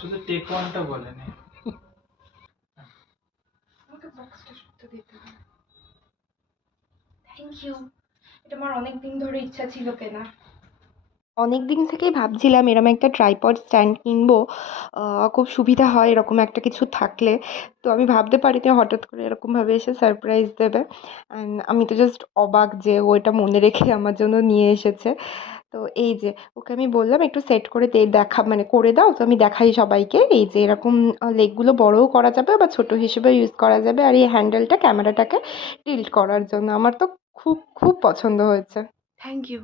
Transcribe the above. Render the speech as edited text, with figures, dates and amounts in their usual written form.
শুধু টেক ওয়ানটা বলেনি। থ্যাংক ইউ, এটা আমার অনেক দিন ধরে ইচ্ছা ছিল কেনা। অনেক দিন থেকেই ভাবছিলাম এরকম একটা ট্রাইপড স্ট্যান্ড কিনবো, খুব সুবিধা হয় এরকম একটা কিছু থাকলে। তো আমি ভাবতে পারিনি হঠাৎ করে এরকমভাবে এসে সারপ্রাইজ দেবে। অ্যান্ড আমি তো জাস্ট অবাক যে ও এটা মনে রেখে আমার জন্য নিয়ে এসেছে। তো এই যে ওকে আমি বললাম একটু সেট করে দেখা মানে করে দাও, তো আমি দেখাই সবাইকে এই যে এরকম লেগগুলো বড়ও করা যাবে আবার ছোট হিসেবে ইউজ করা যাবে, আর এই হ্যান্ডেলটা ক্যামেরাটাকে টিল্ট করার জন্য। আমার তো খুব খুব পছন্দ হয়েছে। Thank you.